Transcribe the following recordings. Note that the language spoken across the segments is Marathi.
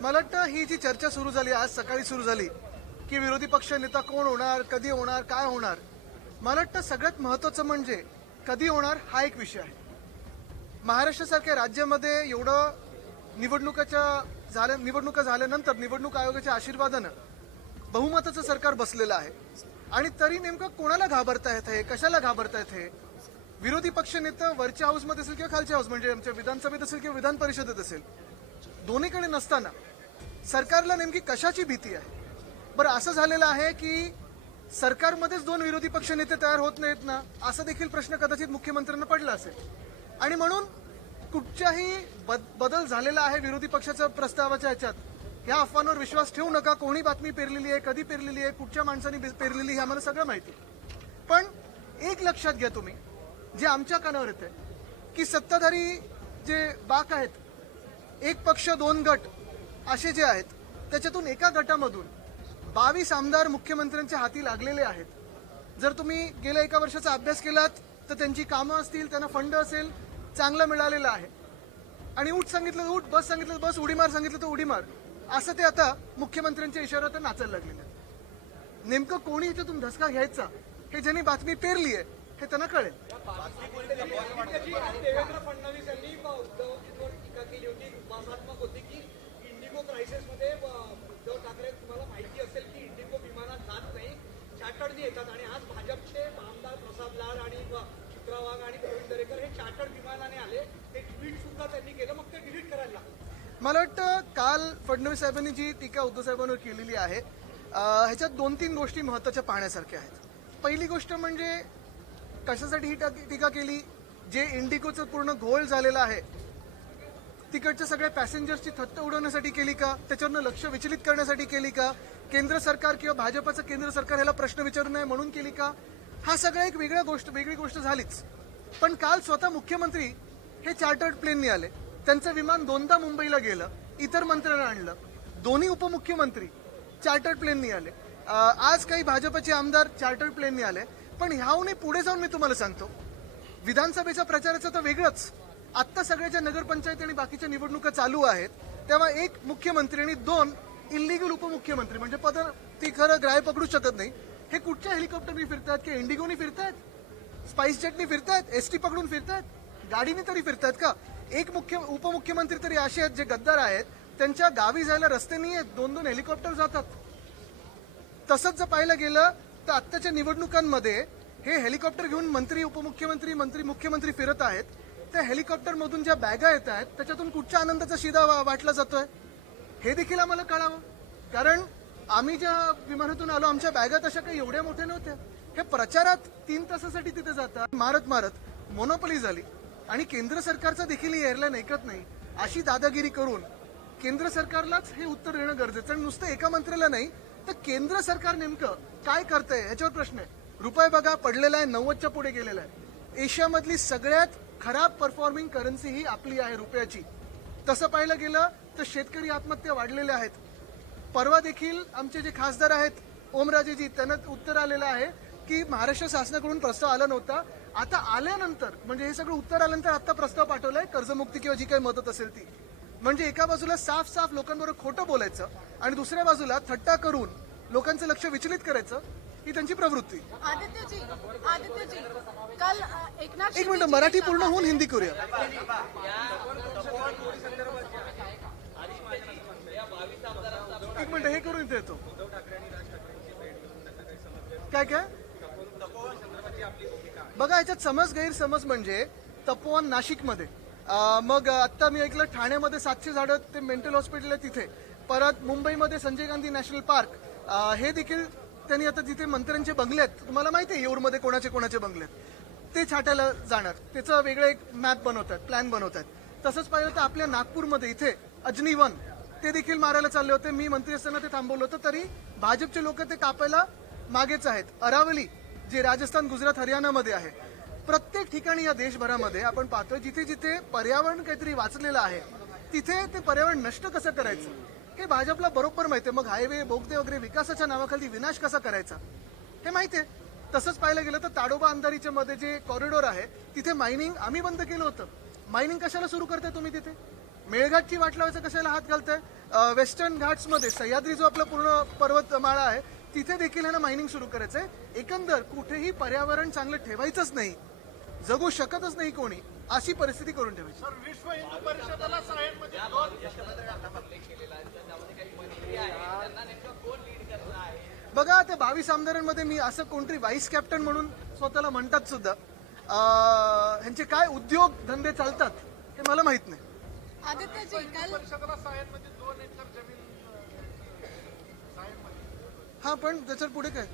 मला वाटतं ही जी चर्चा सुरू झाली आज सकाळी सुरू झाली की विरोधी पक्ष नेता कोण होणार, कधी होणार, काय होणार, मला वाटतं सगळ्यात महत्वाचं म्हणजे कधी होणार हा एक विषय आहे. महाराष्ट्रासारख्या राज्यामध्ये एवढं निवडणुका झाल्यानंतर निवडणूक आयोगाच्या आशीर्वादानं बहुमताचं सरकार बसलेलं आहे आणि तरी नेमकं कोणाला घाबरतायत हे, कशाला घाबरतायत हे? विरोधी पक्ष नेता वरच्या हाऊसमध्ये असेल किंवा खालच्या हाऊस म्हणजे आमच्या विधानसभेत असेल किंवा विधान परिषदेत असेल, दोन्हीकडे नसताना सरकारला नेमकी कशाची भीती आहे? बरं, असं झालेलं आहे की सरकारमध्येच दोन विरोधी पक्ष नेते तयार होत नाहीत ना, असा देखील प्रश्न कदाचित मुख्यमंत्र्यांना पडला असेल आणि म्हणून कुठच्याही बदल झालेला आहे विरोधी पक्षाच्या प्रस्तावाच्या ह्याच्यात ह्या अफवांवर विश्वास ठेवू नका. कोणी बातमी पेरलेली आहे, कधी पेरलेली आहे, कुठच्या माणसाने पेरलेली हे आम्हाला सगळं माहिती. पण एक लक्षात घ्या तुम्ही, जे आमच्या कानावर येते की सत्ताधारी जे बाक आहेत, एक पक्ष दोन गट असे जे आहेत, त्याच्यातून एका गटामधून 22 आमदार मुख्यमंत्र्यांच्या हाती लागलेले आहेत. जर तुम्ही गेल्या एका वर्षाचा अभ्यास केलात तर त्यांची कामं असतील, त्यांना फंड असेल, चांगलं मिळालेलं आहे आणि उठ सांगितलं तर उठ, बस सांगितलं तर बस, उडी मार सांगितलं तर उडी मार, असं ते आता मुख्यमंत्र्यांच्या इशाऱ्यावर नाचायला लागलेले आहेत. नेमकं कोणी याच्यातून धसका घ्यायचा हे ज्यांनी बातमी पेरली आहे हे त्यांना कळेल. देवेंद्र फडणवीस यांनी उद्धवजींवर टीका केली होती, विश्वासात्मक होती की इंडिगो क्रायसिसमध्ये उद्धव ठाकरे, तुम्हाला माहिती असेल की इंडिगो विमानात जात नाही, चार्टर्डनी येतात आणि आज भाजपचे आमदार प्रसाद लाड आणि चित्रा वाघ आणि प्रवीण दरेकर हे चार्टर्ड विमानाने आले, ते ट्विट सुद्धा त्यांनी केलं, मग ते डिलीट करायला लागलं. मला वाटतं काल फडणवीस साहेबांनी जी टीका उद्धव साहेबांवर केलेली आहे ह्याच्यात 2-3 गोष्टी महत्वाच्या पाहण्यासारख्या आहेत. पहिली गोष्ट म्हणजे कशासाठी ही टीका केली? जे इंडिगोचं पूर्ण घोळ झालेला आहे तिकडच्या सगळ्या पॅसेंजर्सची थट्ट उडवण्यासाठी केली का? त्याच्यावरनं लक्ष विचलित करण्यासाठी केली का? केंद्र सरकार किंवा भाजपचं केंद्र सरकार ह्याला प्रश्न विचारू नये म्हणून केली का? हा सगळा एक वेगळी गोष्ट झालीच. पण काल स्वतः मुख्यमंत्री हे चार्टर्ड प्लेननी आले, त्यांचं विमान 2दा मुंबईला गेलं, इतर मंत्र्यांना आणलं, दोन्ही उपमुख्यमंत्री चार्टर्ड प्लेननी आले, आज काही भाजपचे आमदार चार्टर्ड प्लेननी आले. पण ह्याहूनही पुढे जाऊन मी तुम्हाला सांगतो, विधानसभेच्या प्रचाराचं तर वेगळंच. आत्ता सगळ्याच्या नगरपंचायती आणि बाकीच्या निवडणुका चालू आहेत, तेव्हा एक मुख्यमंत्री आणि 2 इलिगल उपमुख्यमंत्री, म्हणजे पद ती खरं ग्राह्य पकडू शकत नाही, हे कुठच्या हेलिकॉप्टरनी फिरतात की इंडिगोनी फिरतायत, स्पाइस जेटनी फिरतायत, एसटी पकडून फिरतायत, गाडीने तरी फिरतायत का? एक उपमुख्यमंत्री तरी असे आहेत जे गद्दार आहेत, त्यांच्या गावी जायला रस्ते नाही आहेत, 2-2 हेलिकॉप्टर जातात. तसंच जर पाहायला गेलं तर आत्ताच्या निवडणुकांमध्ये हे हेलिकॉप्टर घेऊन मंत्री, उपमुख्यमंत्री, मंत्री, मुख्यमंत्री फिरत आहेत. त्या हेलिकॉप्टरमधून ज्या बॅगा येत आहेत त्याच्यातून कुठच्या आनंदाचा शिदा वाटला जातोय हे देखील आम्हाला कळावं. कारण आम्ही ज्या विमानातून आलो आमच्या बॅगा तशा काही एवढ्या मोठ्या नव्हत्या. हे प्रचारात 3 तासासाठी तिथे जातात, मारत मोनोपली झाली आणि केंद्र सरकारचा देखील ही एअरलाईन ऐकत नाही, अशी दादागिरी करून केंद्र सरकारलाच हे उत्तर देणं गरजेचं. आणि नुसतं एका मंत्र्याला नाही तर केंद्र सरकार नेमकं काय करतंय ह्याच्यावर प्रश्न आहे. रुपये बघा पडलेला आहे, 90च्या पुढे गेलेला आहे. एशियामधली सगळ्यात खराब परफॉर्मिंग करन्सी ही आपली आहे रुपयाची. तसं पाहायला गेलं तर शेतकरी आत्महत्या वाढलेल्या आहेत. परवा देखील आमचे जे खासदार आहेत ओमराजेजी, त्यांना उत्तर आलेलं आहे की महाराष्ट्र शासनाकडून प्रस्ताव आला नव्हता, आता आल्यानंतर म्हणजे हे सगळं उत्तर आल्यानंतर आता प्रस्ताव पाठवलाय कर्जमुक्ती किंवा जी काही मदत असेल ती. म्हणजे एका बाजूला साफ लोकांबरोबर खोटं बोलायचं आणि दुसऱ्या बाजूला थट्टा करून लोकांचं लक्ष विचलित करायचं, ही त्यांची प्रवृत्ती. आदित्यजी कल एकनाथ एक मिनिट, मराठी पूर्ण होऊन हिंदी करूया. एक मिनिट हे करून इथे येतो. काय बघा, याच्यात गैरसमज म्हणजे तपोवन नाशिकमध्ये, मग आता मी ऐकलं ठाण्यामध्ये 700 झाडं ते मेंटल हॉस्पिटल आहे तिथे, परत मुंबईमध्ये संजय गांधी नॅशनल पार्क, हे देखील त्यांनी आता जिथे मंत्र्यांचे बंगले आहेत, तुम्हाला माहिती आहे येऊरमध्ये कोणाचे बंगले आहेत, ते छाटायला जाणार. त्याचं वेगळं एक मॅप बनवतात, प्लॅन बनवतात. तसंच पाहिलं तर आपल्या नागपूरमध्ये इथे अजनी वन ते देखील मारायला चालले होते. मी मंत्री असताना ते थांबवलं होतं, तरी भाजपचे लोक ते कापायला मागेच आहेत. अरावली जे राजस्थान, गुजरात, हरियाणामध्ये आहे, प्रत्येक ठिकाणी या देशभरामध्ये आपण पाहतोय जिथे जिथे पर्यावरण काहीतरी वाचलेलं आहे तिथे ते पर्यावरण नष्ट कसं करायचं हे भाजपला बरोबर माहितीये. मग हायवे, बोगदे वगैरे विकासाच्या नावाखाली विनाश कसा करायचा हे माहितीये. तसंच पाहायला गेलं तर ताडोबा अंधारीच्या मध्ये जे कॉरिडॉर आहे तिथे मायनिंग आम्ही बंद केलं होतं. मायनिंग कशाला सुरू करताय तुम्ही तिथे? मेळघाटची वाट लावायचं कशाला हात घालताय? वेस्टर्न घाट्समध्ये सह्याद्री जो आपला पूर्ण पर्वतमाळा आहे तिथे देखील ह्यांना मायनिंग सुरू करायचं आहे. एकंदर कुठेही पर्यावरण चांगलं ठेवायचंच नाही, जगू शकतच नाही कोणी, अशी परिस्थिती करून ठेवायची. विश्व हिंदू परिषदेला सायनमध्ये बघा त्या 22 आमदारांमध्ये मी असं कोणतरी व्हाईस कॅप्टन म्हणून स्वतःला म्हणतात सुद्धा, ह्यांचे काय उद्योग धंदे चालतात हे मला माहित नाही. आदित्य जी कल परिषदेला सायनमध्ये 2 एकर जमीन हा पण त्याच्यात पुढे काय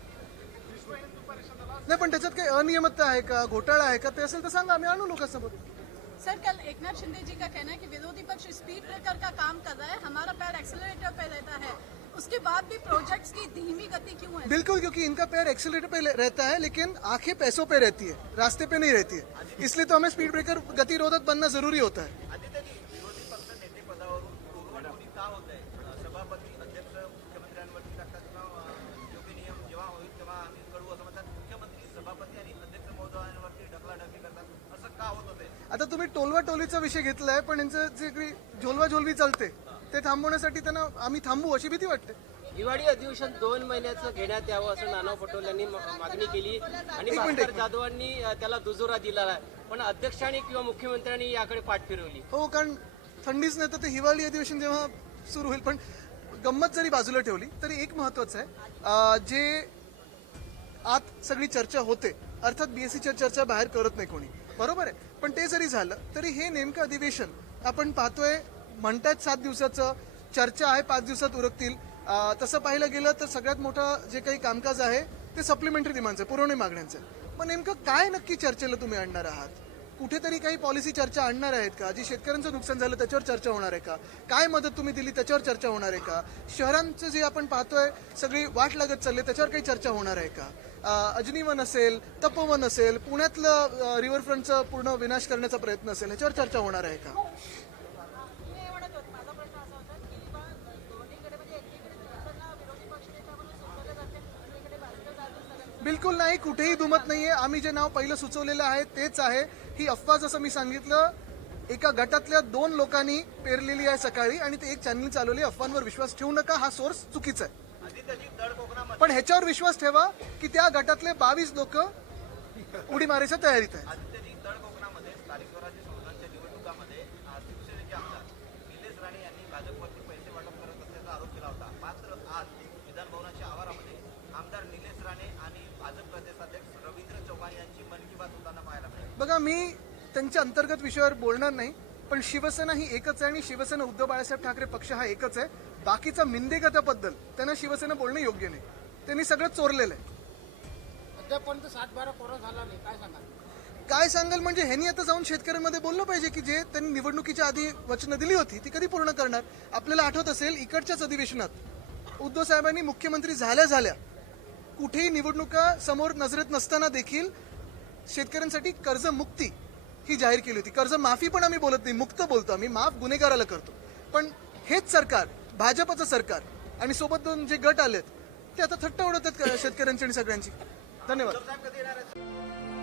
विश्व हिंदू परिषदेला नाही, पण त्याच्यात काही अनियमितता आहे का, घोटाळा आहे का, ते असेल तर सांगा, आम्ही आणू लोकांसमोर. सर कल एकनाथ शिंदे जी का कहना है कि विरोधी पक्ष स्पीड ब्रेकर का काम कर रहा है, हमारा पैर एक्सेलरेटर पे रहता है, उसके बाद भी प्रोजेक्ट्स की धीमी गति क्यों है? बिल्कुल, क्योंकि इनका पैर एक्सीलरेटर पे रहता है लेकिन आंखें पैसों पे रहती है, रास्ते पे नहीं रहती है, इसलिए तो हमें स्पीड ब्रेकर गतिरोधक बनना जरूरी होता है. आदित्यजी, विरोधी पक्ष नेतेपदावरून पूर्ववत का होत आहे? सभापती अध्यक्ष मुख्यमंत्र्यांवरती टाकतात किंवा योग्य नियम जेव्हा होईल तेव्हा आम्ही कळू असं म्हणतात. मुख्यमंत्री सभापती आणि अध्यक्ष महोदयांवरती ढकलाढकली करतात, असं का होत होते? आता तुम्ही टोलवा टोलीचा विषय घेतलाय, पण यांचं जे काही झोलवा झोलवी चालते ते थांबवण्यासाठी त्यांना आम्ही थांबू अशी भीती वाटते. हिवाळी अधिवेशन 2 महिन्याचं घेण्यात यावं असं नाना पटोले यांनी मागणी केली आणि एक मिनिट. भास्कर जाधवांनी त्याला दुजोरा दिला आहे. पण अध्यक्षांनी किंवा मुख्यमंत्र्यांनी याकडे पाठ फिरवली. हो, कारण थंडीच नाही तर ते हिवाळी अधिवेशन जेव्हा सुरू होईल. पण गंमत जरी बाजूला ठेवली तरी एक महत्वाचं आहे, जे आत सगळी चर्चा होते, अर्थात बीएससीच्या चर्चा बाहेर करत नाही कोणी, बरोबर आहे, पण ते जरी झालं तरी हे नेमकं अधिवेशन आपण पाहतोय, म्हणतात 7 दिवसाचं, चर्चा आहे 5 दिवसात उरकतील. तसं पाहिलं गेलं तर सगळ्यात मोठं जे काही कामकाज आहे ते सप्लिमेंटरी डिमांडचं आहे, पुरवणी मागण्यांचं आहे. मग नेमकं काय नक्की चर्चेला तुम्ही आणणार आहात? कुठेतरी काही पॉलिसी चर्चा आणणार आहेत का? जे शेतकऱ्यांचं नुकसान झालं त्याच्यावर चर्चा होणार आहे का? काय मदत तुम्ही दिली त्याच्यावर चर्चा होणार आहे का? शहरांचं जे आपण पाहतोय सगळी वाट लागत चालली त्याच्यावर काही चर्चा होणार आहे का? अजनीवन असेल, तपोवन असेल, पुण्यातलं रिव्हरफ्रंटचं पूर्ण विनाश करण्याचा प्रयत्न असेल, ह्याच्यावर चर्चा होणार आहे का? बिलकुल नाही, कुठेही दुमत नाहीये. आम्ही जे नाव पहिलं सुचवलेलं आहे तेच आहे. ही अफवा जसं मी सांगितलं एका गटातल्या 2 लोकांनी पेरलेली आहे सकाळी आणि ते एक चॅनल चालवली. अफवांवर विश्वास ठेवू नका, हा सोर्स चुकीचा आहे. आदित्यजी, दड कोकणामध्ये पण ह्याच्यावर विश्वास ठेवा की त्या गटातले 22 लोक उडी मारायच्या तयारीत आहेत. आदित्यजी, दड कोकणामध्ये स्थानिक स्वराज्य संस्थांच्या निवडणुकांमध्ये शिवसेनेचे आमदार निलेश राणे यांनी भाजपवरती पैसे वाटप करत असल्याचा आरोप केला होता. मात्र आज विधानभवनाच्या आवारामध्ये आमदार निलेश राणे आणि भाजप प्रदेशाध्यक्ष रवींद्र चव्हाण यांची मन की बात होताना पाहायला मिळाली. बघा, मी त्यांच्या अंतर्गत विषयावर बोलणार नाही, पण शिवसेना ही एकच आहे आणि शिवसेना उद्धव बाळासाहेब ठाकरे पक्ष हा एकच आहे. बाकीचा मिंदेगताबद्दल त्यांना शिवसेना बोलणं योग्य नाही, त्यांनी सगळं चोरलेलं आहे. अद्यापर्यंत 7-12 कोरा झाला नाही, काय सांगाल? काय सांगाल म्हणजे ह्यांनी आता जाऊन शेतकऱ्यांमध्ये बोललं पाहिजे की जे त्यांनी निवडणुकीच्या आधी वचनं दिली होती ती कधी पूर्ण करणार. आपल्याला आठवत असेल इकडच्याच अधिवेशनात उद्धव साहेबांनी मुख्यमंत्री झाल्या कुठेही निवडणुका समोर नजरेत नसताना देखील शेतकऱ्यांसाठी कर्जमुक्ती ही जाहीर केली होती. कर्ज माफी पण आम्ही बोलत नाही, मुक्त बोलतो आम्ही, माफ गुन्हेगाराला करतो. पण हेच सरकार, भाजपचं सरकार आणि सोबत 2 जे गट आलेत ते आता थट्टा उडवतात शेतकऱ्यांची आणि सगळ्यांची. धन्यवाद. साहेब कधी येणार आहेत?